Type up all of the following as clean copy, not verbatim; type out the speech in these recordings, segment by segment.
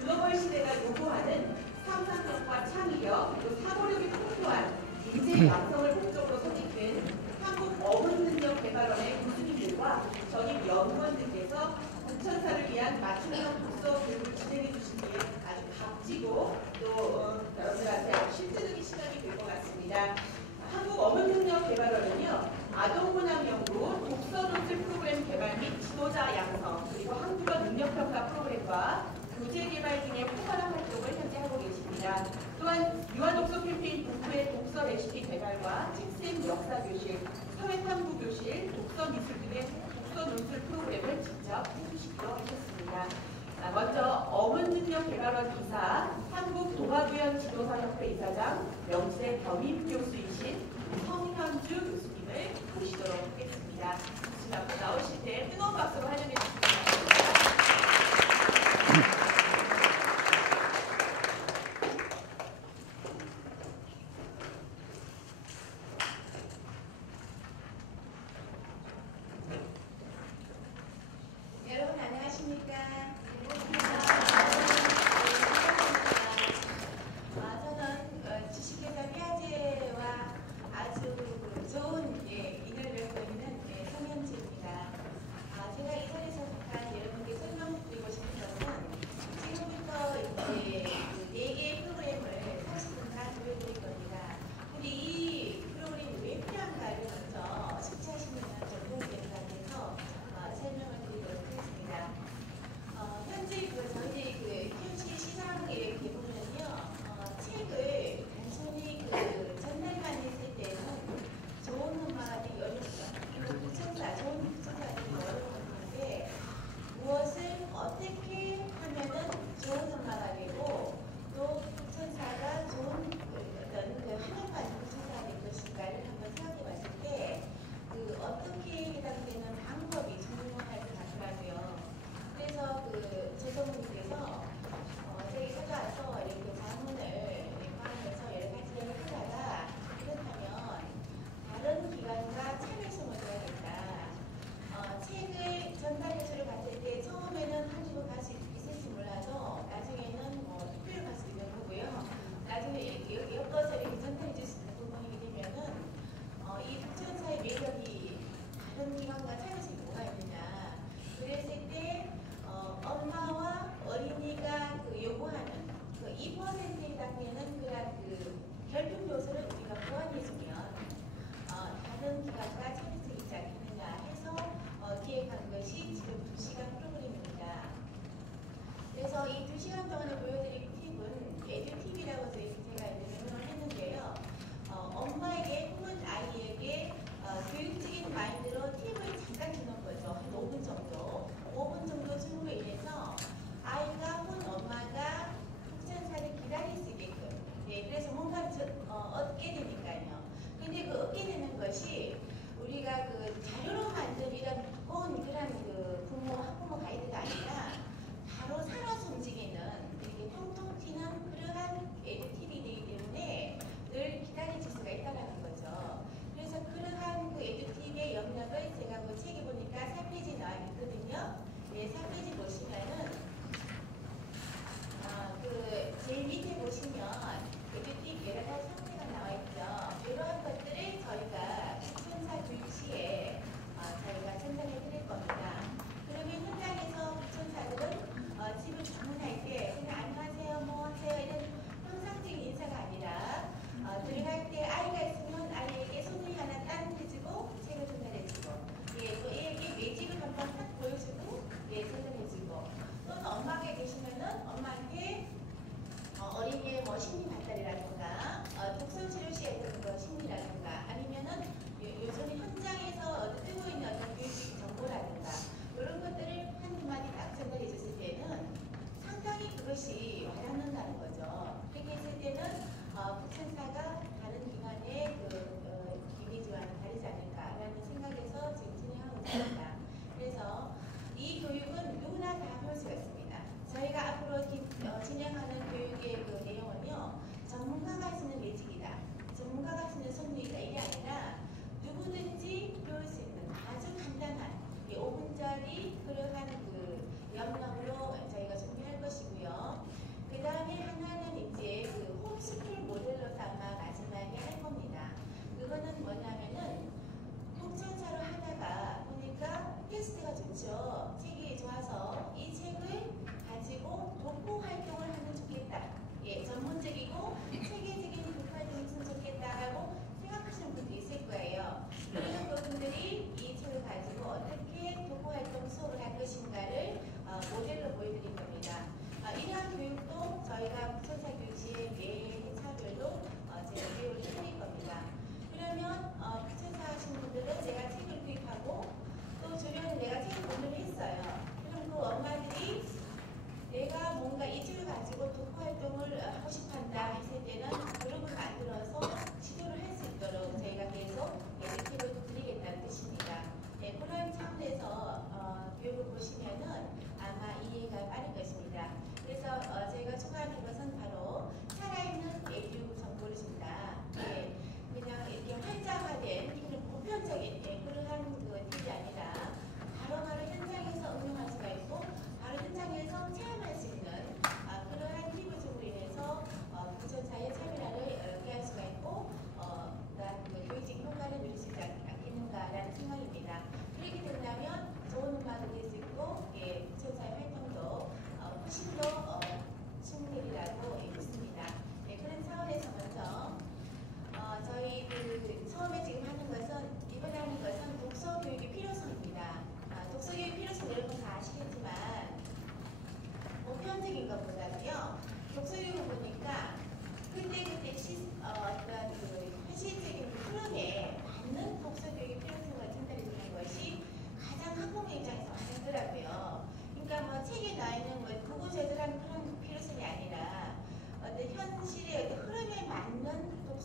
글로벌 시대가 요구하는 상상력과 창의력, 그리고 사고력이 풍부한 인재 양성을 목적으로 설립된 한국 어문능력개발원의 교수님들과 전임 연구원들께서 부천사를 위한 맞춤형 독서 교육을 진행해 주신 뒤에 아주 값지고 또 여러분들한테 아주 실질적인 시간이 될 것 같습니다. 한국 어문능력개발원은요, 아동문학연구, 독서논술 프로그램 개발 및 지도자 양성, 그리고 한국어 능력평가 프로그램과 교재개발 등의 활발한 활동을 현재 하고 계십니다. 또한 유아독서 캠페인 북부의 독서 레시피 개발과 책샘 역사교실, 사회탐구교실, 독서미술 등의 독서논술 프로그램을 직접 해주시기로 하셨습니다. 먼저 어문능력개발원 이사, 한국동아구연 지도사협회 이사장, 명세 겸임 교수이신 성현주 교수님을 모시도록 하겠습니다. 교수님 앞으로 나오실 때 뜨거운 박수로 환영해 주십니다. 여러분 안녕하십니까? 저는 지식개발 화제와 아주 좋은 인을 배우고 있는 성현주입니다. 제가 이 자리에서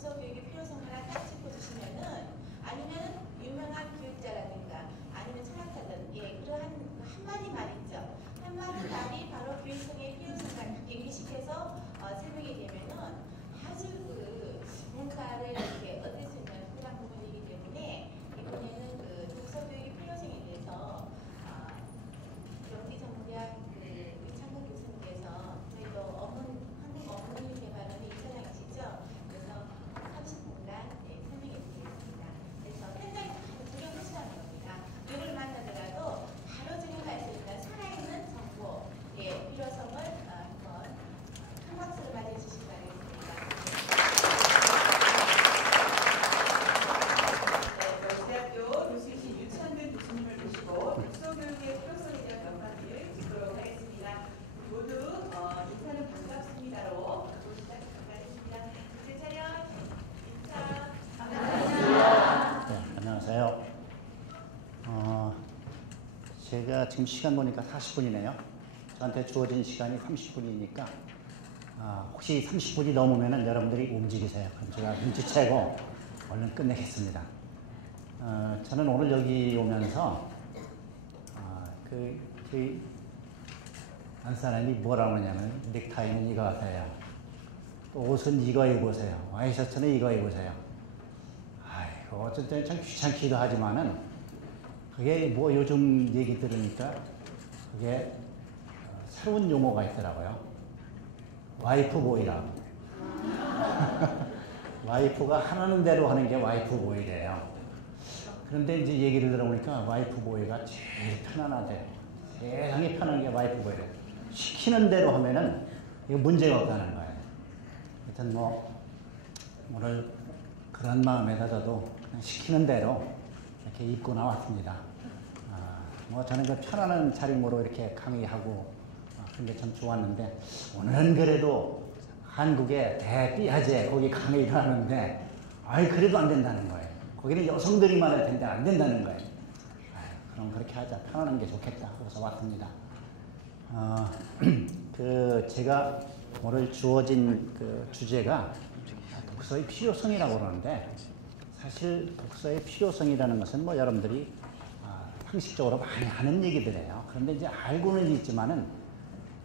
독서 교육의 필요성을 하나 딱 짚어주시면은 아니면 유명한 교육자라든가 아니면 철학자든 그러한 한마디 있죠. 한마디 말이 바로 교육성의 필요성을 인식해서 설명이 되면은 아주 뭔가를 이렇게 얻을 수 있는 그런 부분이기 때문에 이번에는 독서 교육의 필요성에 대해서 영지 정대학 이창국 교수님께서 저희도 한국 어머니 개발원의 이사장이시죠. 그래서 30분간 설명해 드리겠습니다. 그래서 현장에서 바로 적용하시라는 겁니다. 누구를 만나더라도 바로 적용할 수 있는 살아있는 정보의 필요성을 한번 큰 박수를 맞이해주시기 바라겠습니다. 대학교 교수이신 유창근 교수님을 모시고 독서교육의 필요성에 대한 명강의를 듣도록 하겠습니다. 모두 인사는 반갑습니다로 시작하겠습니다. 이제 차렷 인사 반갑습니다. 네, 안녕하세요. 제가 지금 시간 보니까 40분이네요. 저한테 주어진 시간이 30분이니까 혹시 30분이 넘으면 여러분들이 움직이세요. 그럼 제가 눈치채고 얼른 끝내겠습니다. 저는 오늘 여기 오면서 한 사람이 뭐라고 하냐면 넥타이는 이거 하세요. 또 옷은 이거 입으세요. 와이셔츠는 이거 입으세요. 아이고 어쨌든 참 귀찮기도 하지만은 그게 뭐 요즘 얘기 들으니까 그게 새로운 용어가 있더라고요. 와이프 보이라고. 와이프가 하라는 대로 하는 게 와이프 보이래요. 그런데 이제 얘기를 들어보니까 와이프 보이가 제일 편안하대. 세상에 편한 게 와이프 보이래. 시키는 대로 하면은 이거 문제가 없다는 거예요. 하여튼 뭐 오늘 그런 마음에다 저도 그냥 시키는 대로 이렇게 입고 나왔습니다. 뭐 저는 그 편안한 차림으로 이렇게 강의하고 그런 게 참 좋았는데 오늘은 그래도 한국의 대삐아제 거기 강의를 하는데 그래도 안 된다는 거예요. 거기는 여성들이만 할 텐데 안 된다는 거예요. 그럼 그렇게 하자. 편안한 게 좋겠다. 그래서 왔습니다. 제가 오늘 주어진 그 주제가 독서의 필요성이라고 그러는데 사실 독서의 필요성이라는 것은 뭐 여러분들이 상식적으로 많이 하는 얘기들이에요. 그런데 이제 알고는 있지만은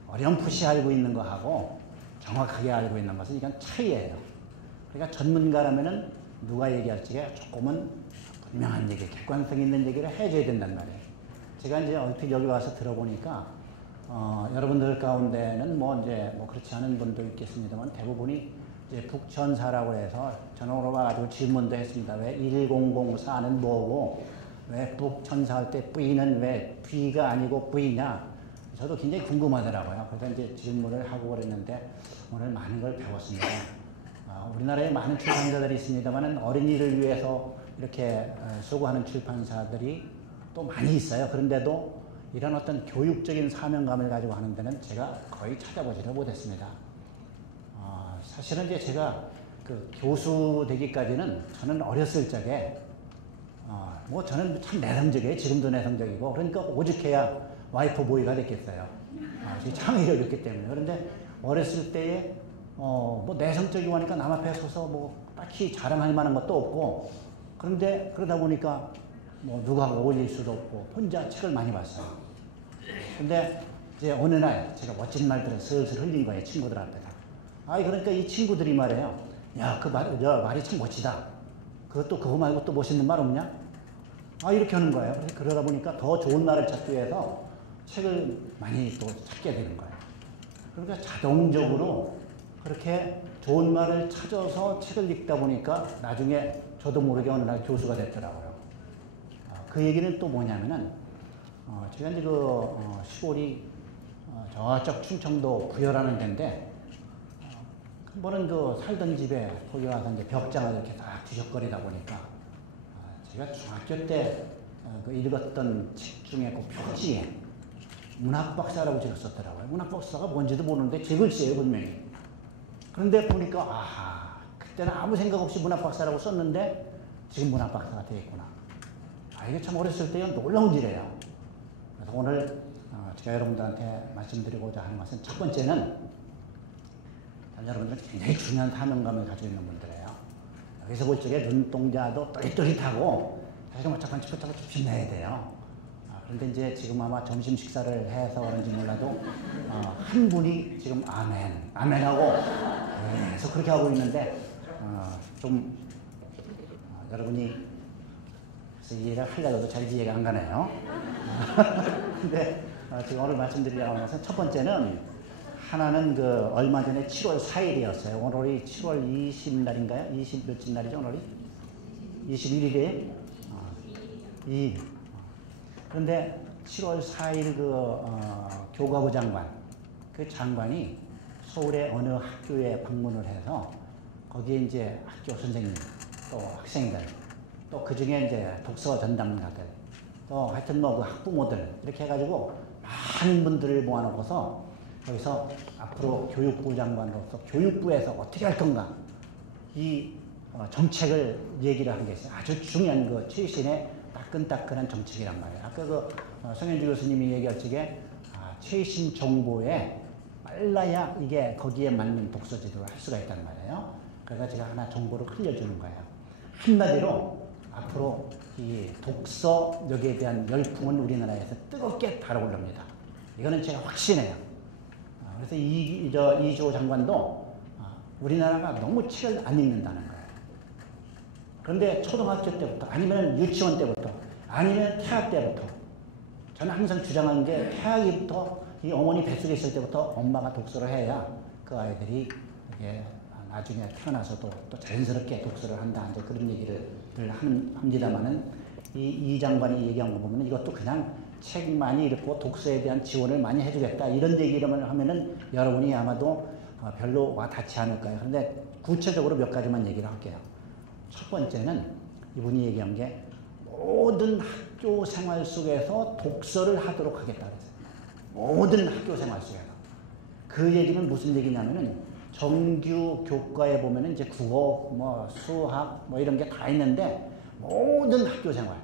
어렴풋이 알고 있는 거하고 정확하게 알고 있는 것은 이건 차이예요. 그러니까 전문가라면은 누가 얘기할지가 조금은 분명한 얘기, 객관성 있는 얘기를 해줘야 된단 말이에요. 제가 이제 얼핏 여기 와서 들어보니까 여러분들 가운데는 뭐 그렇지 않은 분도 있겠습니다만 대부분이 이제 북천사라고 해서 전화로 와가지고 질문도 했습니다. 왜 1004는 뭐고 왜 북천사 할 때 뿌이는 왜 귀가 아니고 뿌이냐? 저도 굉장히 궁금하더라고요. 그래서 이제 질문을 하고 그랬는데 오늘 많은 걸 배웠습니다. 우리나라에 많은 출판사들이 있습니다만 어린이를 위해서 이렇게 수고하는 출판사들이 또 많이 있어요. 그런데도 이런 어떤 교육적인 사명감을 가지고 하는 데는 제가 거의 찾아보지를 못했습니다. 사실은 이제 제가 그 교수 되기까지는 저는 어렸을 적에 뭐 저는 참 내성적이에요. 지금도 내성적이고 그러니까 오죽해야 와이프 보이가 됐겠어요. 제 창의력이었기 때문에. 그런데 어렸을 때에 뭐 내성적이고 하니까 남 앞에 서서 뭐 딱히 자랑할 만한 것도 없고 그런데 그러다 보니까 뭐 누구하고 어울릴 수도 없고 혼자 책을 많이 봤어요. 근데 이제 어느 날 제가 멋진 말들을 슬슬 흘린 거예요. 친구들 앞에서. 그러니까 이 친구들이 말해요. 야, 그 말이 참 멋지다. 그것도 그거 말고 또 멋있는 말 없냐? 이렇게 하는 거예요. 그래서 그러다 보니까 더 좋은 말을 찾기 위해서 책을 많이 또 찾게 되는 거예요. 그러니까 자동적으로 그렇게 좋은 말을 찾아서 책을 읽다 보니까 나중에 저도 모르게 어느 날 교수가 됐더라고요. 그 얘기는 또 뭐냐면은 제가 이제 시골이 저쪽 충청도 부여라는 데인데 한 번은 살던 집에 거기 와서 이제 벽장을 이렇게 딱 뒤적거리다 보니까 제가 중학교 때 읽었던 책 중에 그 표지에 문학박사라고 적었었더라고요. 문학박사가 뭔지도 모르는데 제 글씨예요, 분명히. 그런데 보니까 그때는 아무 생각 없이 문학박사라고 썼는데 지금 문학박사가 되겠구나. 이게 참 어렸을 때는 놀라운 일이에요. 그래서 오늘 제가 여러분들한테 말씀드리고자 하는 것은 첫 번째는 여러분들은 굉장히 중요한 사명감을 가지고 있는 분들이에요. 여기서 볼 적에 눈동자도 또릿또릿하고 사실 뭐 잠깐 빛나야 돼요. 그런데 이제 지금 아마 점심 식사를 해서 그런지 몰라도 한 분이 지금 아멘하고 계속 그렇게 하고 있는데 좀 여러분이 그래서 이해를 하려고 잘 이해가 안 가네요. 근데 지금 오늘 말씀드리려고 하는 것은 첫 번째는 하나는 그 얼마 전에 7월 4일이었어요. 오늘이 7월 20날인가요? 20 몇째 날이죠? 오늘이? 21일이에요? 2일. 그런데 7월 4일 교과부 장관, 그 장관이 서울의 어느 학교에 방문을 해서 거기에 이제 학교 선생님, 또 학생들, 또 그 중에 이제 독서 전담가들, 또 하여튼 뭐 그 학부모들 이렇게 해가지고 많은 분들을 모아놓고서 거기서 앞으로 교육부 장관으로서 교육부에서 어떻게 할 건가 이 정책을 얘기를 하는 게 있어요. 아주 중요한 그 최신의 따끈따끈한 정책이란 말이에요. 아까 그 성현주 교수님이 얘기할 적에 최신 정보에 빨라야 이게 거기에 맞는 독서 지도를 할 수가 있단 말이에요. 그래서 제가 하나 정보를 흘려주는 거예요. 한마디로 앞으로 이 독서 여기에 대한 열풍은 우리나라에서 뜨겁게 달아오릅니다. 이거는 제가 확신해요. 그래서 이조 장관도 우리나라가 너무 책을 안 읽는다는 거예요. 그런데 초등학교 때부터 아니면 유치원 때부터 아니면 태아 때부터 저는 항상 주장하는 게 태아기부터 이 어머니 뱃속에 있을 때부터 엄마가 독서를 해야 그 아이들이 이게 나중에 태어나서도 또 자연스럽게 독서를 한다. 이제 그런 얘기를 합니다만은 이 장관이 얘기한 거 보면 이것도 그냥 책 많이 읽고 독서에 대한 지원을 많이 해주겠다. 이런 얘기를 하면은 여러분이 아마도 별로 와닿지 않을까요? 그런데 구체적으로 몇 가지만 얘기를 할게요. 첫 번째는 이분이 얘기한 게 모든 학교 생활 속에서 독서를 하도록 하겠다 그랬어요. 모든 학교 생활 속에서. 그 얘기는 무슨 얘기냐면은 정규 교과에 보면은 이제 국어, 뭐 수학, 뭐 이런 게 다 있는데 모든 학교 생활.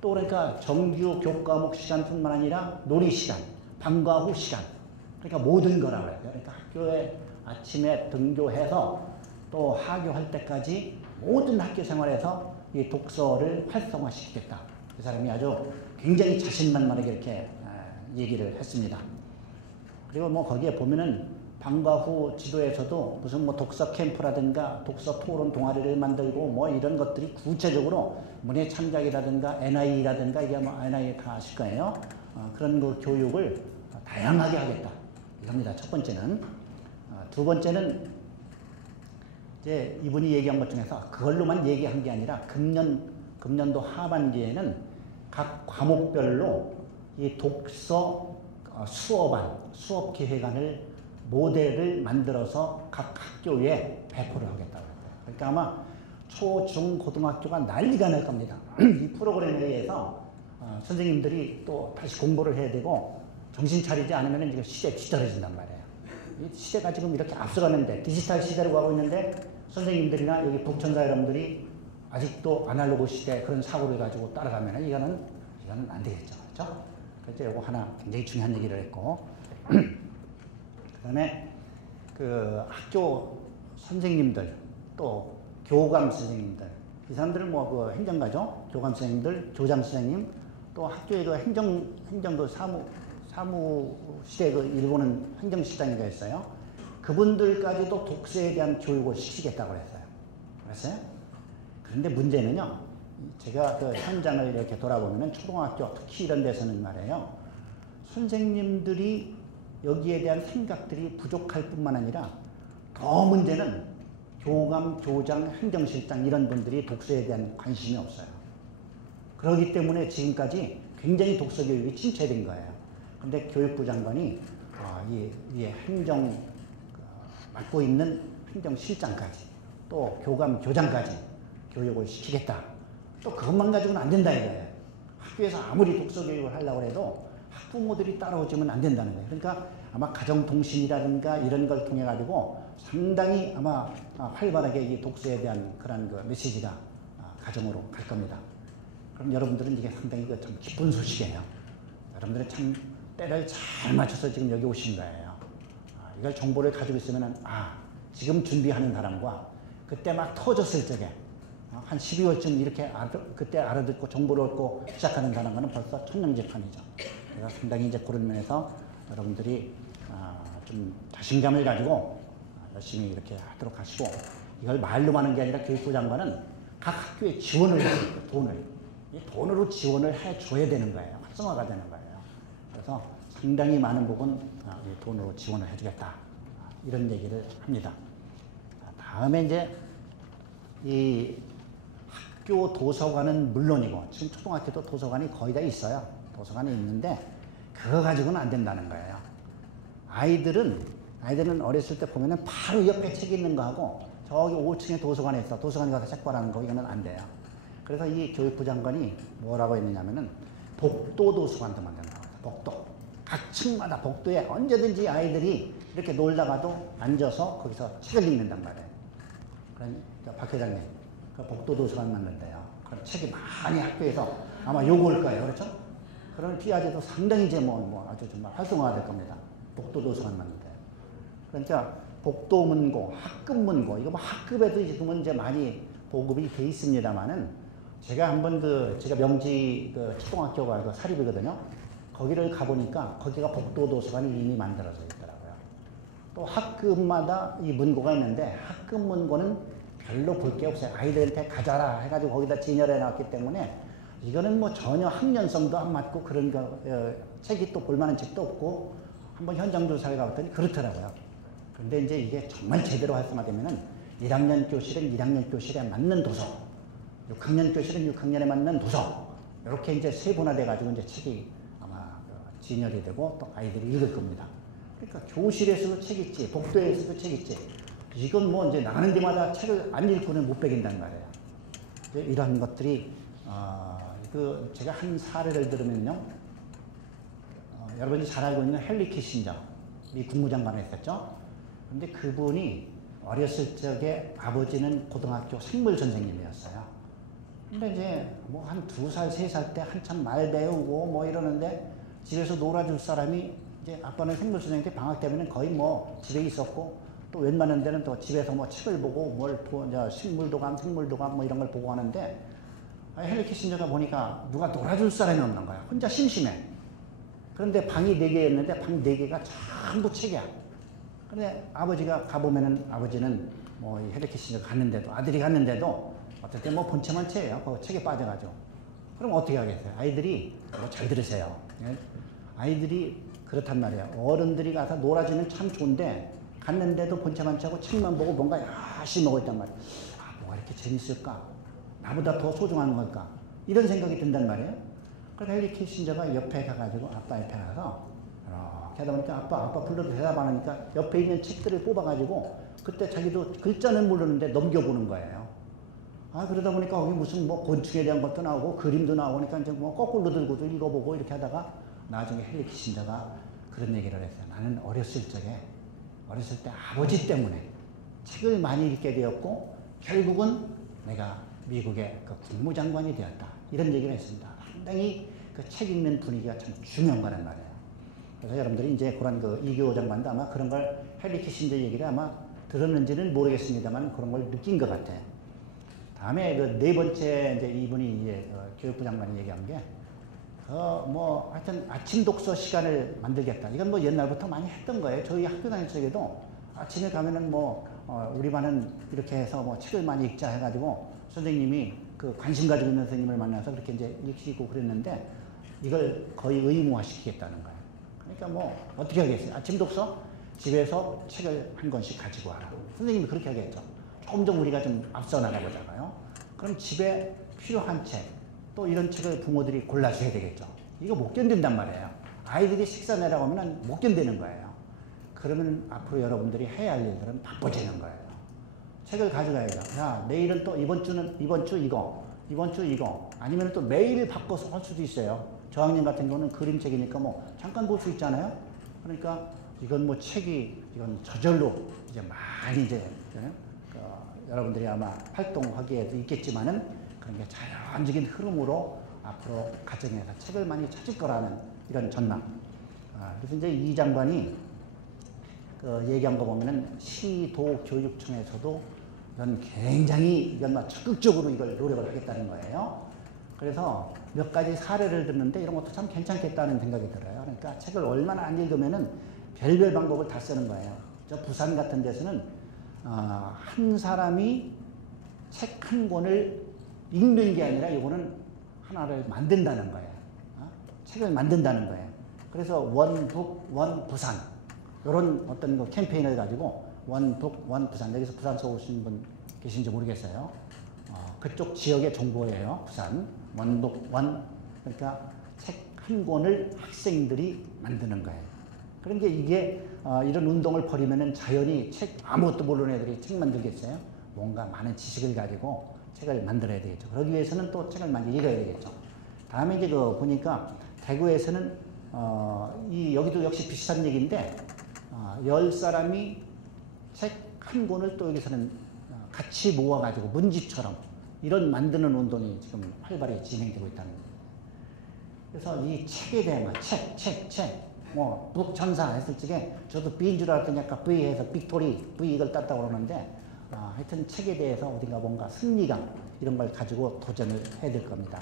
또 그러니까 정규 교과목 시간뿐만 아니라 놀이 시간, 방과 후 시간. 그러니까 모든 거라고 해요. 그러니까 학교에 아침에 등교해서 또 하교할 때까지 모든 학교 생활에서 이 독서를 활성화시키겠다. 그 사람이 아주 굉장히 자신만만하게 이렇게 얘기를 했습니다. 그리고 뭐 거기에 보면은 방과 후 지도에서도 무슨 뭐 독서 캠프라든가 독서 토론 동아리를 만들고 뭐 이런 것들이 구체적으로 문예 창작이라든가 NI라든가 이게 뭐 NI 다 아실 거예요. 그런 그 교육을 다양하게 하겠다. 이겁니다. 첫 번째는. 두 번째는 이제 이분이 얘기한 것 중에서 그걸로만 얘기한 게 아니라 금년도 하반기에는 각 과목별로 이 독서 수업 기획안을 모델을 만들어서 각 학교에 배포를 하겠다고 했어요. 그러니까 아마 초, 중, 고등학교가 난리가 날 겁니다. 이 프로그램에 의해서 선생님들이 또 다시 공부를 해야 되고 정신 차리지 않으면 이거 시대에 뒤떨어진단 말이에요. 이 시대가 지금 이렇게 앞서가는데 디지털 시대로 가고 있는데 선생님들이나 여기 북천사 여러분들이 아직도 아날로그 시대 그런 사고를 가지고 따라가면 이거는 안 되겠죠. 그렇죠? 그래서 이거 하나 굉장히 중요한 얘기를 했고 그다음에 그 학교 선생님들 또 교감 선생님들 이 사람들은 뭐 그 행정가죠. 교감 선생님들, 교장 선생님 또 학교에 그 행정도 사무실에 그 일본은 행정시장이가 있어요. 그분들까지도 독서에 대한 교육을 시키겠다고 했어요. 그랬어요? 그런데 문제는요. 제가 그 현장을 이렇게 돌아보면은 초등학교 특히 이런 데서는 말이에요. 선생님들이 여기에 대한 생각들이 부족할 뿐만 아니라 더 문제는 교감, 교장, 행정실장 이런 분들이 독서에 대한 관심이 없어요. 그렇기 때문에 지금까지 굉장히 독서 교육이 침체된 거예요. 그런데 교육부 장관이 이 행정 맡고 있는 행정실장까지 또 교감, 교장까지 교육을 시키겠다. 또 그것만 가지고는 안 된다 이거예요. 학교에서 아무리 독서 교육을 하려고 해도 학부모들이 따라오지면 안 된다는 거예요. 그러니까 아마 가정통신이라든가 이런 걸 통해 가지고 상당히 아마 활발하게 이 독서에 대한 그런 그 메시지가 가정으로 갈 겁니다. 그럼 여러분들은 이게 상당히 좀 기쁜 소식이에요. 여러분들은 참 때를 잘 맞춰서 지금 여기 오신 거예요. 이걸 정보를 가지고 있으면 지금 준비하는 사람과 그때 막 터졌을 적에 한 12월쯤 이렇게 그때 알아듣고 정보를 얻고 시작하는 사람과는 벌써 천년재판이죠. 그래서 상당히 이제 그런 면에서 여러분들이 좀 자신감을 가지고 열심히 이렇게 하도록 하시고, 이걸 말로 하는 게 아니라 교육부 장관은 각 학교에 지원을 해야 돼요. 돈으로 지원을 해줘야 되는 거예요. 활성화가 되는 거예요. 그래서 상당히 많은 부분 돈으로 지원을 해주겠다, 이런 얘기를 합니다. 다음에 이제 이 학교 도서관은 물론이고, 지금 초등학교도 도서관이 거의 다 있어요. 도서관이 있는데 그거 가지고는 안 된다는 거예요. 아이들은 어렸을 때 보면은 바로 옆에 책 있는 거 하고 저기 5층에 도서관에 있어, 도서관에 가서 책 보라는 거, 이거는 안 돼요. 그래서 이 교육부 장관이 뭐라고 했느냐면은 복도 도서관도 만든다고 해요. 복도. 각 층마다 복도에 언제든지 아이들이 이렇게 놀다가도 앉아서 거기서 책을 읽는단 말이에요. 그러니까 박 회장님, 그 복도 도서관 만든대요. 그럼 책이 많이 학교에서 아마 요구 올 거예요. 그렇죠? 그런 피아제도 상당히 이제 아주 정말 활성화가 될 겁니다. 복도 도서관 만든대요. 그러니까 복도 문고, 학급 문고, 이거 뭐 학급에도 지금은 이제 많이 보급이 돼 있습니다만은, 제가 한번 제가 명지 초등학교가 사립이거든요. 거기를 가보니까 거기가 복도 도서관이 이미 만들어져 있더라고요. 또 학급마다 이 문고가 있는데, 학급 문고는 별로 볼 게 없어요. 아이들한테 가져라 해가지고 거기다 진열해 놨기 때문에 이거는 뭐 전혀 학년성도 안 맞고, 그런 책이 또 볼만한 책도 없고, 한번 현장 조사를 가봤더니 그렇더라고요. 근데 이제 이게 정말 제대로 활성화되면은 1학년 교실은 1학년 교실에 맞는 도서, 6학년 교실은 6학년에 맞는 도서, 이렇게 이제 세분화돼가지고 이제 책이 아마 진열이 되고 또 아이들이 읽을 겁니다. 그러니까 교실에서도 책 있지, 복도에서도 책 있지. 이건 뭐 이제 나가는 데마다 책을 안 읽고는 못 베긴단 말이에요. 이런 것들이 제가 한 사례를 들으면요, 여러분이 잘 알고 있는 헨리 키신저, 미 국무장관을 했었죠. 근데 그분이 어렸을 적에 아버지는 고등학교 생물 선생님이었어요. 근데 이제 뭐 한 2살, 3살 때 한참 말 배우고 뭐 이러는데 집에서 놀아줄 사람이, 이제 아빠는 생물 선생님인데 방학 때문에 거의 뭐 집에 있었고, 또 웬만한 데는 또 집에서 뭐 책을 보고 식물도감, 생물도감 뭐 이런 걸 보고 하는데, 헨리 키신저가 보니까 누가 놀아줄 사람이 없는 거야. 혼자 심심해. 그런데 방이 4개였는데 방 4개가 전부 책이야. 근데 아버지가 가보면은, 아버지는 뭐 헨리 키신저가 갔는데도, 아들이 갔는데도 어떨 때 뭐 본체만 채예요. 그 책에 빠져가지고. 그럼 어떻게 하겠어요? 아이들이, 잘 들으세요. 아이들이 그렇단 말이에요. 어른들이 가서 놀아주면 참 좋은데 갔는데도 본체만 차고 책만 보고 뭔가 열심히 먹고 있단 말이에요. 뭐가 이렇게 재밌을까? 나보다 더 소중한 걸까? 이런 생각이 든단 말이에요. 그래서 헨리 키신저가 옆에 가가지고, 아빠 옆에 가서 이렇게 하다 보니까 아빠 불러도 대답 안 하니까 옆에 있는 책들을 뽑아가지고, 그때 자기도 글자는 모르는데 넘겨보는 거예요. 그러다 보니까 거기 무슨 뭐 곤충에 대한 것도 나오고 그림도 나오니까 이제 뭐 거꾸로 들고도 읽어보고 이렇게 하다가 나중에 헨리 키신저가 그런 얘기를 했어요. 나는 어렸을 때 아버지 때문에 책을 많이 읽게 되었고, 결국은 내가 미국의 국무장관이 되었다. 이런 얘기를 했습니다. 상당히 책 읽는 분위기가 참 중요한 거란 말이에요. 그래서 여러분들이 이제 그런 이교 장관도 아마 그런 걸 헨리 키신저 얘기를 아마 들었는지는 모르겠습니다만 그런 걸 느낀 것 같아요. 다음에 네 번째 이제 이분이 이제 교육부 장관이 얘기한 게, 하여튼 아침 독서 시간을 만들겠다. 이건 뭐 옛날부터 많이 했던 거예요. 저희 학교 다닐 적에도 아침에 가면은 우리 반은 이렇게 해서 뭐 책을 많이 읽자 해가지고 선생님이 관심 가지고 있는 선생님을 만나서 그렇게 이제 읽히고 그랬는데, 이걸 거의 의무화시키겠다는 거예요. 그러니까 어떻게 하겠어요? 아침 독서? 집에서 책을 한 권씩 가지고 와라. 선생님이 그렇게 하겠죠. 조금 더 우리가 좀 앞서 나가보자고요. 그럼 집에 필요한 책, 또 이런 책을 부모들이 골라줘야 되겠죠. 이거 못 견딘단 말이에요. 아이들이 식사 내라고 하면 못 견디는 거예요. 그러면 앞으로 여러분들이 해야 할 일들은 바빠지는 거예요. 책을 가져가야죠. 야, 내일은 또 이번 주 이거, 아니면 또 매일 바꿔서 할 수도 있어요. 저학년 같은 경우는 그림책이니까 잠깐 볼 수 있잖아요. 그러니까 이건 이건 저절로 이제 많이 여러분들이 아마 활동하기에도 있겠지만은, 그런 게 자연적인 흐름으로 앞으로 가정에서 책을 많이 찾을 거라는 이런 전망. 그래서 이제 이 장관이 얘기한 거 보면은 시도교육청에서도 이건 굉장히 이건 막 적극적으로 이걸 노력을 하겠다는 거예요. 그래서 몇 가지 사례를 듣는데 이런 것도 참 괜찮겠다는 생각이 들어요. 그러니까 책을 얼마나 안 읽으면은 별별 방법을 다 쓰는 거예요. 저 부산 같은 데서는 한 사람이 책 한 권을 읽는 게 아니라 이거는 하나를 만든다는 거예요. 책을 만든다는 거예요. 그래서 원북 원부산 이런 어떤 그 캠페인을 가지고 원북 원부산, 여기서 부산서 오신 분 계신지 모르겠어요. 그쪽 지역의 정보예요. 부산 원북 원, 그러니까 책 한 권을 학생들이 만드는 거예요. 그런 게 이게 이런 운동을 벌이면은 자연히 책 아무것도 모르는 애들이 책 만들겠어요? 뭔가 많은 지식을 가지고 책을 만들어야 되겠죠. 그러기 위해서는 또 책을 많이 읽어야 되겠죠. 다음에 이제 그 보니까 대구에서는 여기도 역시 비슷한 얘기인데 10사람이 책 한 권을 또 여기서는 같이 모아가지고 문집처럼 이런 만드는 운동이 지금 활발히 진행되고 있다는 거예요. 그래서 이 책에 대한 뭐 북천사 했을 적에 저도 B인 줄 알았더니 아까 V에서 빅토리 V 이걸 땄다고 그러는데 하여튼 책에 대해서 어딘가 뭔가 승리감 이런 걸 가지고 도전을 해야 될 겁니다.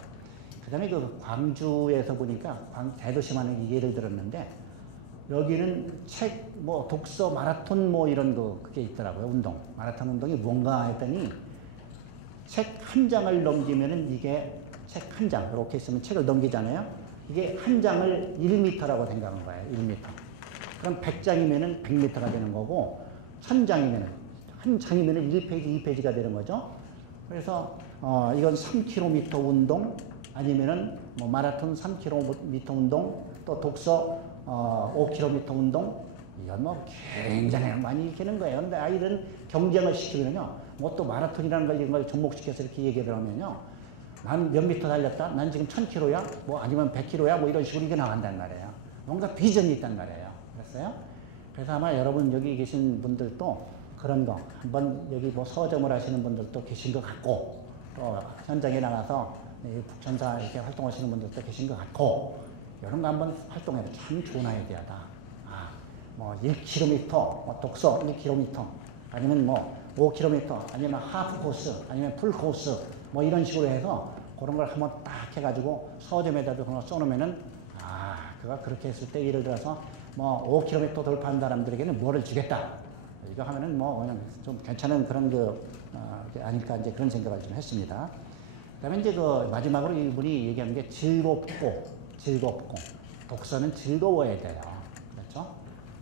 그 다음에 그 광주에서 보니까 대도시만의 예를 들었는데 여기는 책, 뭐 독서 마라톤 뭐 이런 그게 있더라고요. 운동. 마라톤 운동이 뭔가 했더니 책 한 장을 넘기면은 이게 책 한 장, 이렇게 있으면 책을 넘기잖아요. 이게 한 장을 1m라고 생각한 거예요. 1m. 그럼 100장이면은 100m가 되는 거고 1000장이면은 한 장이면은 1페이지, 2페이지가 되는 거죠. 그래서 이건 3km 운동 아니면은 뭐 마라톤 3km 운동 또 독서 5km 운동 이건 뭐 굉장히 많이 익히는 거예요. 근데 아이들은 경쟁을 시키면요. 뭐 또 마라톤이라는 걸 이런 걸 접목시켜서 이렇게 얘기를 하면요. 난 몇 미터 달렸다? 난 지금 1000km야? 뭐 아니면 100km야? 뭐 이런 식으로 이게 나간단 말이에요. 뭔가 비전이 있단 말이에요. 그랬어요? 그래서 아마 여러분 여기 계신 분들도 그런 거 한번 여기 뭐 서점을 하시는 분들도 계신 것 같고 또 현장에 나가서 북천사 이렇게 활동하시는 분들도 계신 것 같고 이런 거 한번 활동해도 참 좋은 아이디어다. 뭐 1km, 뭐 독서 1km, 아니면 뭐 5km, 아니면 하프 코스, 아니면 풀 코스, 뭐 이런 식으로 해서 그런 걸 한번 딱 해가지고 서점에다도 그런 거 써놓으면은 그가 그렇게 했을 때 예를 들어서 뭐 5km 돌파한 사람들에게는 뭐를 주겠다. 이거 하면은 뭐 그냥 좀 괜찮은 그런 아닐까 이제 그런 생각을 좀 했습니다. 그다음에 이제 그 마지막으로 이분이 얘기하는 게 즐겁고 독서는 즐거워야 돼요. 그렇죠?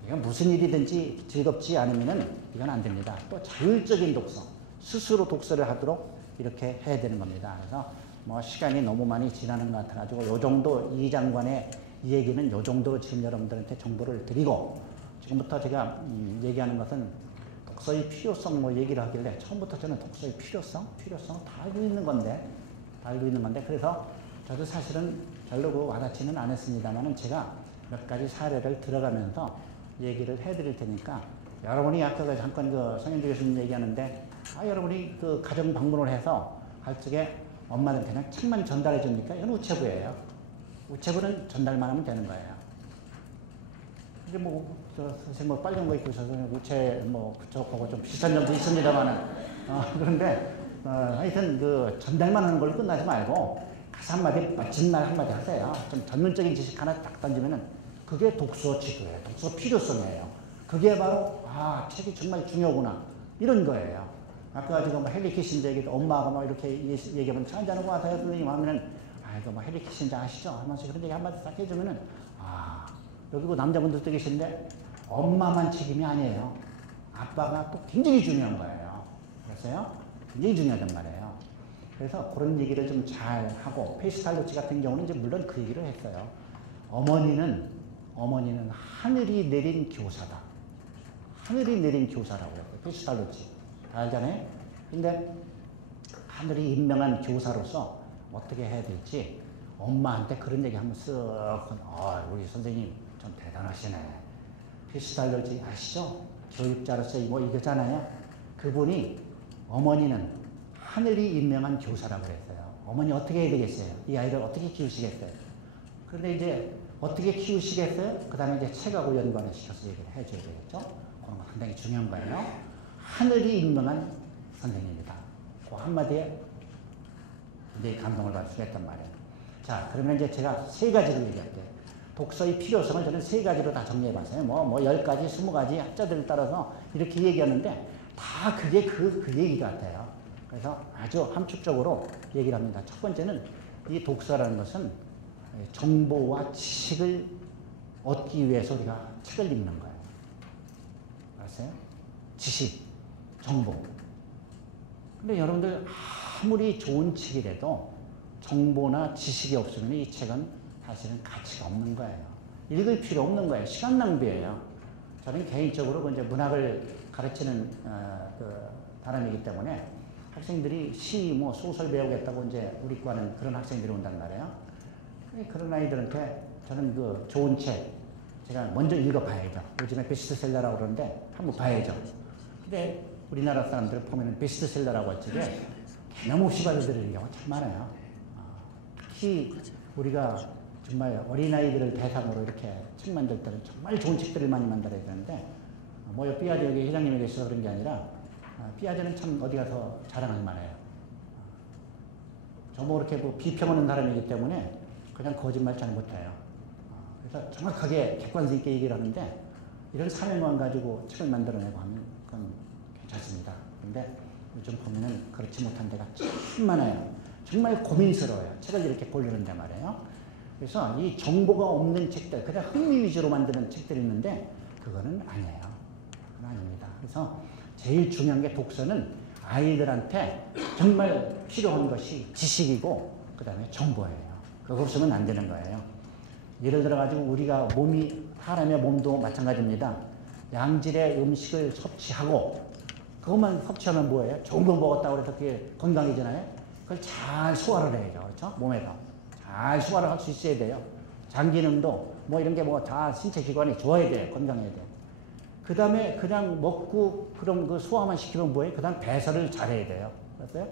이건 무슨 일이든지 즐겁지 않으면은 이건 안 됩니다. 또 자율적인 독서, 스스로 독서를 하도록 이렇게 해야 되는 겁니다. 그래서 뭐 시간이 너무 많이 지나는 것 같아가지고 요 정도 이 장관의 이 얘기는 요 정도로 지금 여러분들한테 정보를 드리고 지금부터 제가 얘기하는 것은 독서의 필요성 뭐 얘기를 하길래 처음부터 저는 독서의 필요성 다 알고 있는 건데 그래서 저도 사실은 별로 그 와닿지는 않았습니다만은 제가 몇 가지 사례를 들어가면서 얘기를 해드릴 테니까 여러분이 아까 잠깐 그 성현주 교수님 얘기하는데 여러분이 그 가정 방문을 해서 할 적에 엄마한테 그냥 책만 전달해 줍니까? 이건 우체부예요. 우체부는 전달만 하면 되는 거예요. 근데 뭐 선생님 뭐 빨간 거 입고 있어서 우체 뭐 그쪽하고 좀 비슷한 점도 있습니다만은 그런데 하여튼 그 전달만 하는 걸로 끝나지 말고 가서 한마디 멋진 말 한마디 하세요. 좀 전문적인 지식 하나 딱 던지면은 그게 독서 지도예요. 독서 필요성이에요. 그게 바로 책이 정말 중요하구나 이런 거예요. 아까 지금 뭐 헨리 키신저 얘기도 엄마가 뭐 이렇게 얘기하면 차 한잔하고 와서 선생님 하면은 이거 뭐 헨리 키신저 아시죠? 하면서 그런 얘기 한마디 딱 해주면은 여기 뭐 남자분들도 계신데 엄마만 책임이 아니에요. 아빠가 또 굉장히 중요한 거예요. 그래서요 굉장히 중요하단 말이에요. 그래서 그런 얘기를 좀 잘 하고 페이스탈로치 같은 경우는 이제 물론 그 얘기를 했어요. 어머니는 하늘이 내린 교사다. 하늘이 내린 교사라고 해요. 페이스탈로치 다 알잖아요. 근데 하늘이 임명한 교사로서 어떻게 해야 될지 엄마한테 그런 얘기 한번 쓱 우리 선생님 좀 대단하시네. 페이스탈로치 아시죠? 교육자로서 뭐 이거잖아요. 그분이 어머니는 하늘이 임명한 교사라고 그랬어요. 어머니 어떻게 해야 되겠어요? 이 아이를 어떻게 키우시겠어요? 그런데 이제 어떻게 키우시겠어요? 그 다음에 이제 책하고 연관을 시켜서 얘기를 해줘야 되겠죠? 그런 거 상당히 중요한 거예요. 하늘이 임명한 선생님이다. 그 한마디에 굉장히 감동을 받을 수가 있단 말이에요. 자, 그러면 이제 제가 세 가지로 얘기할게요. 독서의 필요성을 저는 세 가지로 다 정리해봤어요. 뭐 10가지, 20가지 학자들을 따라서 이렇게 얘기하는데 다 그게 그 얘기 같아요. 그래서 아주 함축적으로 얘기를 합니다. 첫 번째는 이 독서라는 것은 정보와 지식을 얻기 위해서 우리가 책을 읽는 거예요. 알았어요? 지식, 정보. 근데 여러분들 아무리 좋은 책이라도 정보나 지식이 없으면 이 책은 사실은 가치가 없는 거예요. 읽을 필요 없는 거예요. 시간 낭비예요. 저는 개인적으로 이제 문학을 가르치는 사람이기 때문에 학생들이 시, 소설 배우겠다고 이제 우리 과는 그런 학생들이 온단 말이에요. 그런 아이들한테 저는 그 좋은 책 제가 먼저 읽어봐야죠. 요즘에 베스트셀러라고 그러는데 한번 봐야죠. 근데 우리나라 사람들 보면 베스트셀러라고 할 적에 개념없이 받아들이는 경우가 참 많아요. 특히 우리가 정말 어린아이들을 대상으로 이렇게 책 만들 때는 정말 좋은 책들을 많이 만들어야 되는데 삐아제 여기 회장님이 계셔서 그런 게 아니라 삐아제는 참 어디 가서 자랑할 만해요. 저 이렇게 비평하는 사람이기 때문에 그냥 거짓말 잘 못해요. 그래서 정확하게 객관성 있게 얘기를 하는데 이런 사명만 가지고 책을 만들어내고 하면 그건 괜찮습니다. 근데 요즘 보면은 그렇지 못한 데가 참 많아요. 정말 고민스러워요. 책을 이렇게 고르는데 말이에요. 그래서 이 정보가 없는 책들, 그냥 흥미 위주로 만드는 책들이 있는데 그거는 아니에요. 그건 아닙니다. 그래서 제일 중요한 게 독서는 아이들한테 정말 필요한 것이 지식이고 그 다음에 정보예요. 그거 없으면 안 되는 거예요. 예를 들어가지고 우리가 사람의 몸도 마찬가지입니다. 양질의 음식을 섭취하고 그것만 섭취하면 뭐예요? 좋은 거 먹었다고 해서 그게 건강이잖아요. 그걸 잘 소화를 해야죠. 그렇죠? 몸에서. 잘 소화를 할 수 있어야 돼요. 장 기능도 이런 게 다 신체 기관이 좋아야 돼요. 건강해야 돼요. 그 다음에 그냥 먹고 그럼 그 소화만 시키면 뭐예요? 그 다음 배설을 잘해야 돼요. 알았어요?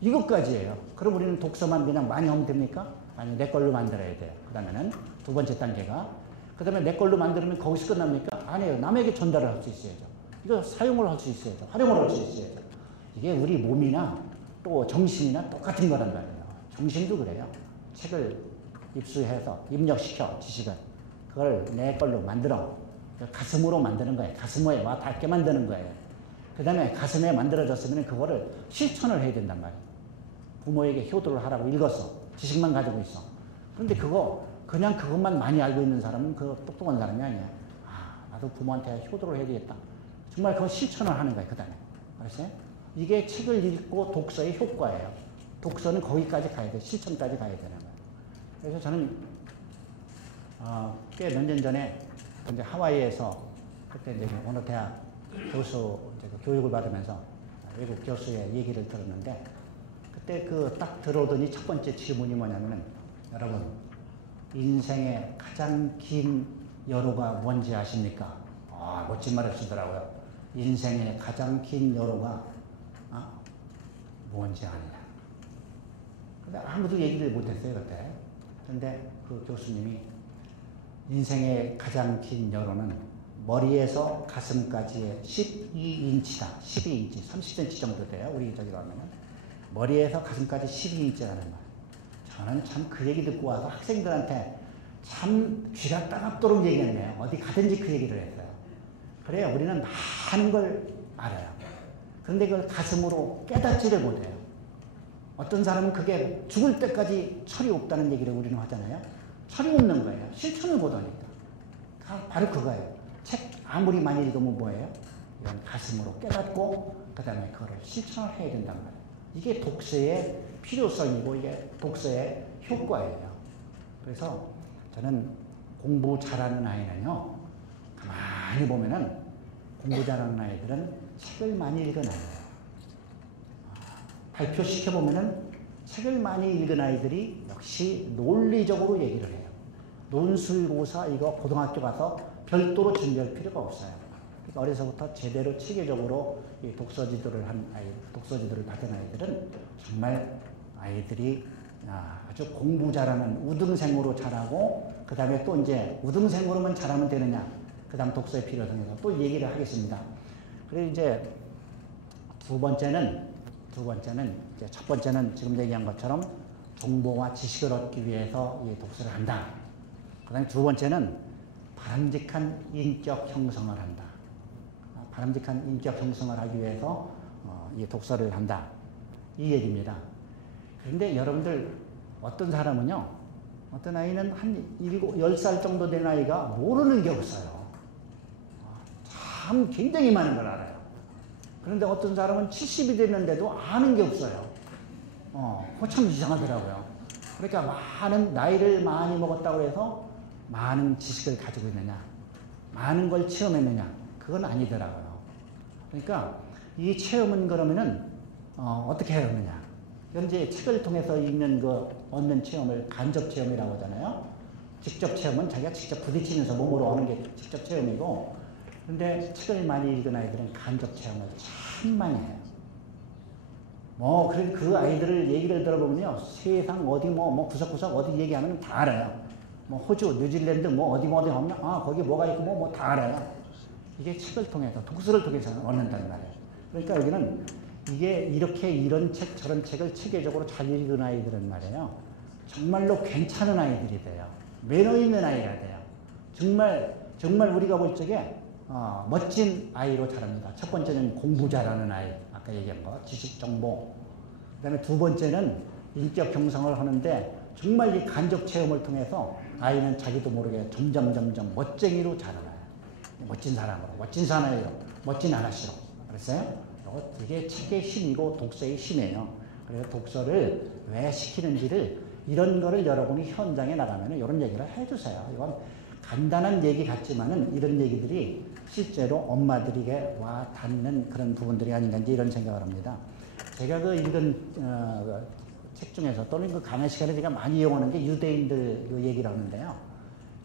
이것까지예요. 그럼 우리는 독서만 그냥 많이 하면 됩니까? 아니, 내 걸로 만들어야 돼요. 그 다음에는 두 번째 단계가 그 다음에 내 걸로 만들면 거기서 끝납니까? 아니에요. 남에게 전달을 할 수 있어야죠. 이거 사용을 할 수 있어야죠. 활용을 할 수 있어야죠. 이게 우리 몸이나 또 정신이나 똑같은 거란 말이에요. 정신도 그래요. 책을 입수해서 입력시켜 지식을 그걸 내 걸로 만들어 가슴으로 만드는 거예요. 가슴에 와 닿게 만드는 거예요. 그 다음에 가슴에 만들어졌으면 그거를 실천을 해야 된단 말이에요. 부모에게 효도를 하라고 읽었어. 지식만 가지고 있어. 그런데 그냥 그것만 많이 알고 있는 사람은 그 똑똑한 사람이 아니야. 나도 부모한테 효도를 해야 되겠다. 정말 그거 실천을 하는 거예요. 그 다음에. 알았어요? 이게 책을 읽고 독서의 효과예요. 독서는 거기까지 가야 돼. 실천까지 가야 되는 거예요. 그래서 저는 꽤 몇 년 전에 이제 하와이에서 그때 이제 어느 대학 교수 교육을 받으면서 외국 교수의 얘기를 들었는데 그때 딱 들어오더니 첫 번째 질문이 뭐냐면은 여러분 인생의 가장 긴 여로가 뭔지 아십니까? 멋진 말을 쓰더라고요. 인생의 가장 긴 여로가 뭔지 아느냐. 근데 아무도 얘기를 못했어요 그때. 근데 그 교수님이 인생의 가장 긴 여로는 머리에서 가슴까지의 12인치다. 12인치, 30cm 정도 돼요. 우리 저기 가면은 머리에서 가슴까지 12인치라는 말. 저는 참 그 얘기 듣고 와서 학생들한테 참 귀가 따갑도록 얘기했네요. 어디 가든지 그 얘기를 했어요. 그래요. 우리는 많은 걸 알아요. 그런데 그걸 가슴으로 깨닫지를 못해요. 어떤 사람은 그게 죽을 때까지 철이 없다는 얘기를 우리는 하잖아요. 철이 없는 거예요. 실천을 못하니까. 바로 그거예요. 책 아무리 많이 읽으면 뭐예요? 이건 가슴으로 깨닫고 그 다음에 그거를 실천을 해야 된단 말이에요. 이게 독서의 필요성이고 이게 독서의 효과예요. 그래서 저는 공부 잘하는 아이는요. 가만히 보면은 공부 잘하는 아이들은 책을 많이 읽은 아이예요. 발표시켜보면은 책을 많이 읽은 아이들이 역시 논리적으로 얘기를 해요. 논술고사 이거 고등학교 가서 별도로 준비할 필요가 없어요. 그러니까 어려서부터 제대로 체계적으로 이 독서지도를 독서지도를 받은 아이들은 정말 아이들이 아주 공부 잘하는 우등생으로 잘하고 그 다음에 또 이제 우등생으로만 잘하면 되느냐 그 다음 독서의 필요성에서 또 얘기를 하겠습니다. 그리고 이제 두 번째는 이제 첫 번째는 지금 얘기한 것처럼 정보와 지식을 얻기 위해서 이 독서를 한다. 그다음에 두 번째는 바람직한 인격 형성을 한다. 바람직한 인격 형성을 하기 위해서 이 독서를 한다. 이 얘기입니다. 그런데 여러분들 어떤 사람은요, 어떤 아이는 한 10살 정도 된 아이가 모르는 게 없어요. 참 굉장히 많은 걸 알아요. 그런데 어떤 사람은 70이 됐는데도 아는 게 없어요. 그거 참 이상하더라고요. 그러니까 나이를 많이 먹었다고 해서 많은 지식을 가지고 있느냐, 많은 걸 체험했느냐, 그건 아니더라고요. 그러니까 이 체험은 그러면은 어떻게 해야 하느냐. 현재 책을 통해서 얻는 체험을 간접 체험이라고 하잖아요. 직접 체험은 자기가 직접 부딪히면서 몸으로 얻는 게 직접 체험이고, 근데 책을 많이 읽은 아이들은 간접 체험을 참 많이 해요. 그 아이들을 얘기를 들어보면요, 세상 어디 구석구석 어디 얘기하면 다 알아요. 호주, 뉴질랜드 어디 가면 거기 뭐가 있고 다 알아요. 이게 책을 통해서, 독서를 통해서 얻는단 말이에요. 그러니까 여기는 이게 이런 책 저런 책을 체계적으로 잘 읽은 아이들은 말이에요, 정말로 괜찮은 아이들이 돼요. 매너 있는 아이가 돼요. 정말 우리가 볼 적에 멋진 아이로 자랍니다. 첫 번째는 공부 잘하는 아이, 아까 얘기한 거, 지식 정보. 그다음에 두 번째는 인격 형성을 하는데 정말 이 간접 체험을 통해서 아이는 자기도 모르게 점점 멋쟁이로 자라나요. 멋진 사람으로, 멋진 사나이로, 멋진 아가씨로. 알았어요? 이게 책의 힘이고 독서의 힘이에요. 그래서 독서를 왜 시키는지를, 이런 거를 여러분이 현장에 나가면 이런 얘기를 해주세요. 이건 간단한 얘기 같지만은 이런 얘기들이 실제로 엄마들에게 와 닿는 그런 부분들이 아닌가 이런 생각을 합니다. 제가 읽은 책 중에서 또는 강의 시간에 제가 많이 이용하는 게 유대인들 얘기를 하는데요.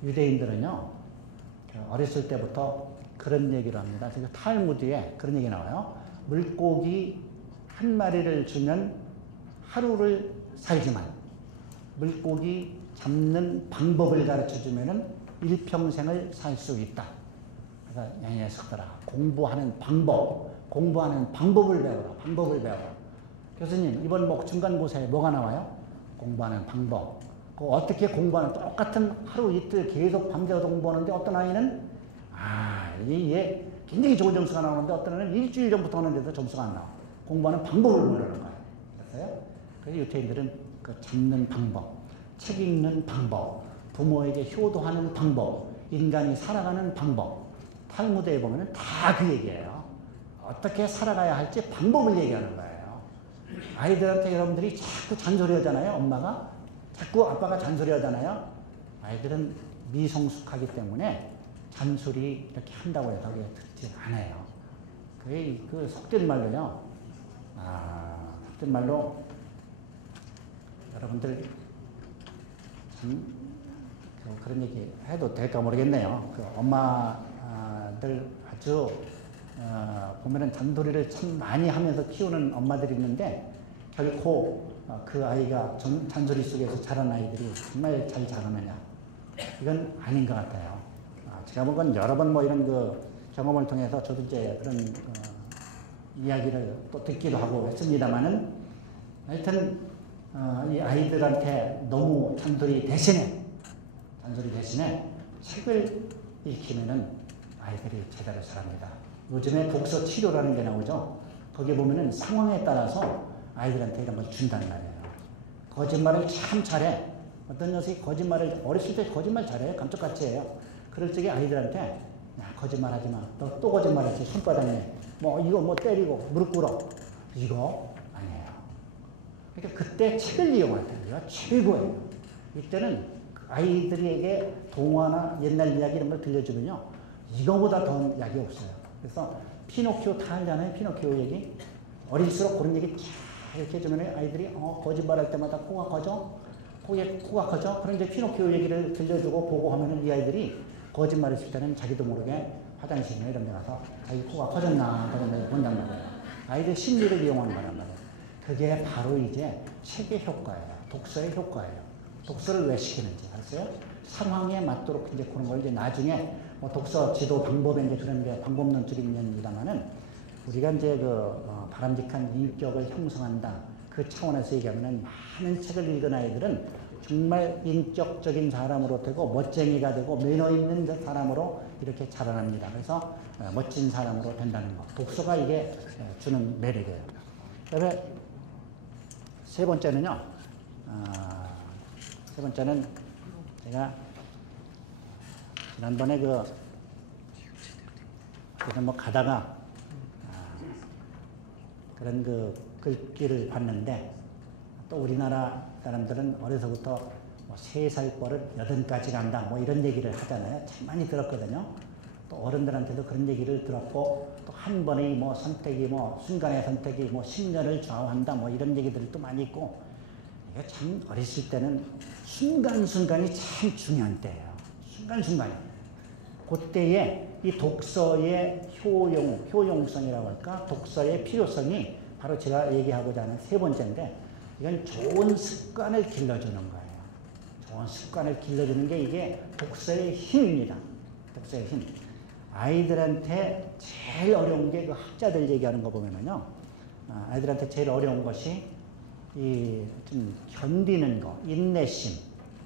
유대인들은요, 어렸을 때부터 그런 얘기를 합니다. 그래서 탈무드에 그런 얘기 나와요. 물고기 한 마리를 주면 하루를 살지만 물고기 잡는 방법을 가르쳐 주면은 일평생을 살 수 있다. 그래서 이 녀석들아, 공부하는 방법을 배워라. 교수님, 이번 중간고사에 뭐가 나와요? 공부하는 방법. 어떻게 공부하는, 똑같은 하루 이틀 계속 밤새서 공부하는데 어떤 아이는 얘 굉장히 좋은 점수가 나오는데 어떤 아이는 일주일 전부터 하는데도 점수가 안 나와. 공부하는 방법을 모르는 거예요. 그랬어요? 그래서 유태인들은 그 잡는 방법, 책 읽는 방법, 부모에게 효도하는 방법, 인간이 살아가는 방법, 탈무드에 보면 다 그 얘기예요. 어떻게 살아가야 할지 방법을 얘기하는 거예요. 아이들한테 여러분들이 자꾸 잔소리 하잖아요. 엄마가 자꾸 아빠가 잔소리 하잖아요. 아이들은 미성숙하기 때문에 잔소리 이렇게 한다고 해서 그게 듣지 않아요. 그게 그 속된 말로요. 속된 말로 여러분들 참 그런 얘기 해도 될까 모르겠네요. 그 엄마들 아주 보면은 잔소리를 참 많이 하면서 키우는 엄마들이 있는데 결코 그 아이가 잔소리 속에서 자란 아이들이 정말 잘 자라느냐, 이건 아닌 것 같아요. 제가 본 건 여러 번 이런 경험을 통해서 저도 이제 그런 이야기를 또 듣기도 하고 했습니다만은, 하여튼 이 아이들한테 너무 잔소리 대신에 책을 읽히면은 아이들이 제대로 자랍니다. 요즘에 독서 치료라는 게 나오죠. 거기에 보면은 상황에 따라서 아이들한테 이런 걸 준단 말이에요. 거짓말을 참 잘해. 어떤 녀석이 어렸을 때 거짓말 잘해. 감쪽같이 해요. 그럴 적에 아이들한테, 야, 거짓말 하지 마. 너 또 거짓말하지. 손바닥에. 이거 때리고, 무릎 꿇어. 이거 아니에요. 그러니까 그때 책을 이용할 때가 최고예요. 이때는 아이들에게 동화나 옛날 이야기 이런 걸 들려주면요, 이거보다 더 약이 없어요. 그래서 피노키오 다 알잖아요. 피노키오 얘기. 어릴수록 그런 얘기 잘 이렇게 해주면 아이들이 거짓말할 때마다 코가 커져. 코가 커져. 그런데 피노키오 얘기를 들려주고 보고 하면은 이 아이들이 거짓말했을 때는 자기도 모르게 화장실이나 이런 데 가서 자기 코가 커졌나 본단 말이에요. 아이들 심리를 이용하는 거란 말이에요. 그게 바로 이제 책의 효과예요. 독서의 효과예요. 독서를 왜 시키는지 아세요? 상황에 맞도록 이제 그런 걸 이제 나중에 독서 지도 방법에 이제 그런 게 방법론적인 면입니다만은, 우리가 이제 바람직한 인격을 형성한다. 그 차원에서 얘기하면 많은 책을 읽은 아이들은 정말 인격적인 사람으로 되고 멋쟁이가 되고 매너 있는 사람으로 이렇게 자라납니다. 그래서 멋진 사람으로 된다는 것. 독서가 이게 주는 매력이에요. 그다음에 세 번째는요. 세 번째는 제가 지난번에 그냥 뭐 가다가 그런 글귀를 봤는데 또 우리나라 사람들은 어려서부터 3살 버릇 8가지 간다 뭐 이런 얘기를 하잖아요. 참 많이 들었거든요. 또 어른들한테도 그런 얘기를 들었고 또 한 번의 뭐 선택이 순간의 선택이 10년을 좌우한다 뭐 이런 얘기들이 또 많이 있고 이게 참 어렸을 때는 순간순간이 참 중요한 때예요. 순간순간이. 그때에 이 독서의 효용성이라고 할까? 독서의 필요성이 바로 제가 얘기하고자 하는 세 번째인데 이건 좋은 습관을 길러주는 거예요. 좋은 습관을 길러주는 게 이게 독서의 힘입니다. 독서의 힘. 아이들한테 제일 어려운 게 학자들 얘기하는 거 보면은요. 아이들한테 제일 어려운 것이 좀 견디는 거, 인내심,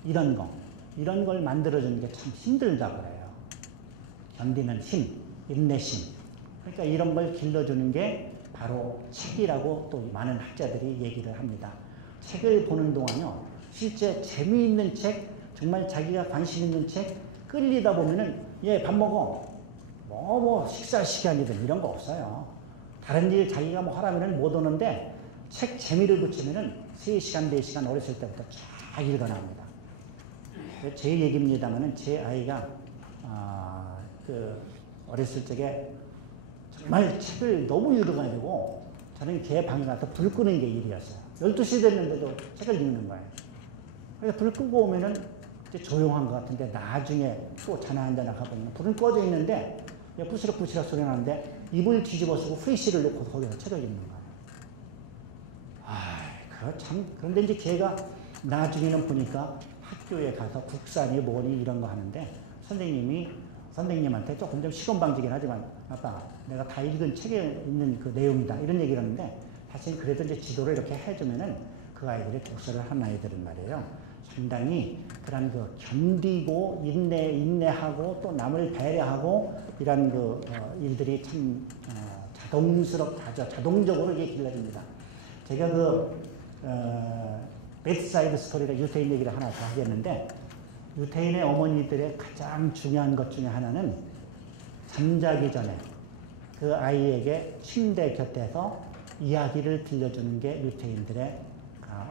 이런 걸 만들어주는 게 참 힘들다 그래요. 견디는 힘, 인내심. 그러니까 이런 걸 길러주는 게 바로 책이라고 또 많은 학자들이 얘기를 합니다. 책을 보는 동안요, 실제 재미있는 책, 정말 자기가 관심 있는 책, 끌리다 보면은, 밥 먹어. 식사 시간이든 이런 거 없어요. 다른 일 자기가 하라면은 못 오는데, 책 재미를 붙이면은 3시간, 4시간 어렸을 때부터 쫙 읽어납니다. 제 얘기입니다만은 제 아이가, 어렸을 적에 정말 책을 너무 읽어가지고 저는 걔 방에 가서 불 끄는 게 일이었어요. 12시 됐는데도 책을 읽는 거예요. 그래서 불 끄고 오면은 이제 조용한 것 같은데 나중에 또 전화 한잔 하고 불은 꺼져 있는데 부스럭부스럭 소리 나는데 이불 뒤집어 쓰고 후레쉬를 놓고 거기서 책을 읽는 거예요. 그런데 이제 걔가 나중에는 보니까 학교에 가서 국산이 뭐니 이런 거 하는데 선생님한테 조금 좀 시건방지긴 하지만 아빠 내가 다 읽은 책에 있는 그 내용이다 이런 얘기를 하는데 사실 그래도 이제 지도를 이렇게 해주면은 그 아이들이 독서를 한 아이들은 말이에요. 상당히 그런 견디고 인내하고 또 남을 배려하고 이런 일들이 참 자동적으로 이게 길러집니다. 제가 배드사이드 스토리가 유태인 얘기를 하나 더 하겠는데 유태인의 어머니들의 가장 중요한 것 중에 하나는 잠자기 전에 그 아이에게 침대 곁에서 이야기를 들려주는 게 유태인들의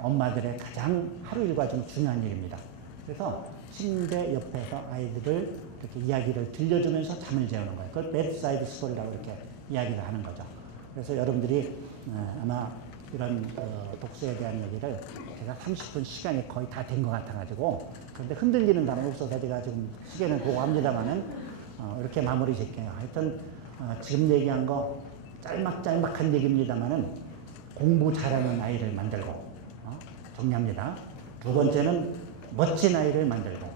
엄마들의 가장 하루 일과 좀 중요한 일입니다. 그래서 침대 옆에서 아이들을 이렇게 이야기를 들려주면서 잠을 재우는 거예요. 그걸 배드사이드 스토리라고 이렇게 이야기를 하는 거죠. 그래서 여러분들이 아마 이런 독서에 대한 얘기를 제가 30분 시간이 거의 다 된 것 같아가지고 그런데 흔들리는 단어 없어서 제가 지금 시간을 보고 합니다만은 이렇게 마무리 짓게요. 하여튼 지금 얘기한 거 짤막짤막한 얘기입니다만은 공부 잘하는 아이를 만들고 정리합니다. 두 번째는 멋진 아이를 만들고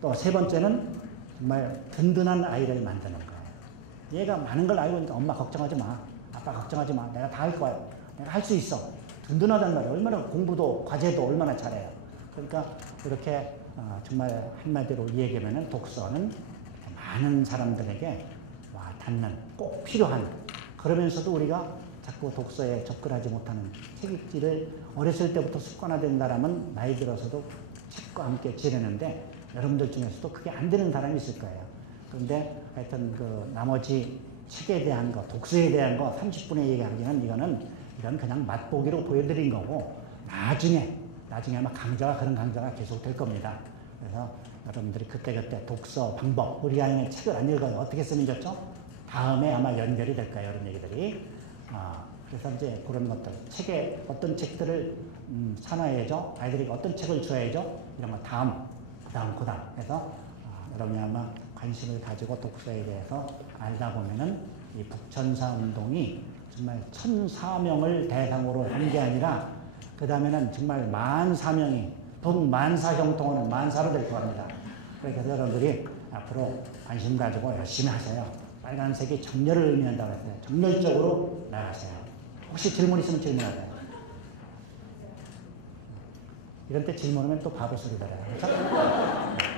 또 세 번째는 정말 든든한 아이를 만드는 거예요. 얘가 많은 걸 알고 있으니까 엄마 걱정하지 마. 아빠 걱정하지 마. 내가 다 할 거야. 내가 할 수 있어. 든든하단 말이에요. 얼마나 공부도 과제도 얼마나 잘해요. 그러니까 이렇게 정말 한마디로 얘기하면 독서는 많은 사람들에게 닿는 꼭 필요한 그러면서도 우리가 자꾸 독서에 접근하지 못하는 책 읽기를 어렸을 때부터 습관화된다라면 나이 들어서도 책과 함께 지내는데 여러분들 중에서도 그게 안 되는 사람이 있을 거예요. 그런데 하여튼 나머지 책에 대한 거, 독서에 대한 거 30분에 얘기하기는 이건 그냥 맛보기로 보여드린 거고 나중에 아마 그런 강좌가 계속 될 겁니다. 그래서 여러분들이 그때그때 독서 방법, 우리 아이는 책을 안 읽어요. 어떻게 쓰면 좋죠? 다음에 아마 연결이 될 거예요. 이런 얘기들이. 그래서 이제 그런 것들, 책에 어떤 책들을 산화해야죠. 아이들이 어떤 책을 줘야죠. 이런 거 그다음. 그래서 여러분이 아마 관심을 가지고 독서에 대해서 알다 보면은 이 북천사 운동이 정말 1,004명을 대상으로 한 게 아니라 그 다음에는 정말 14,000명이 북만사형통하는 만사로 될 겁니다. 그래서 여러분들이 앞으로 관심 가지고 열심히 하세요. 빨간색이 정렬을 의미한다고 했어요. 정렬적으로 나가세요. 혹시 질문 있으면 질문하세요. 이런 때 질문하면 또 바보 소리 들어요. 그렇죠?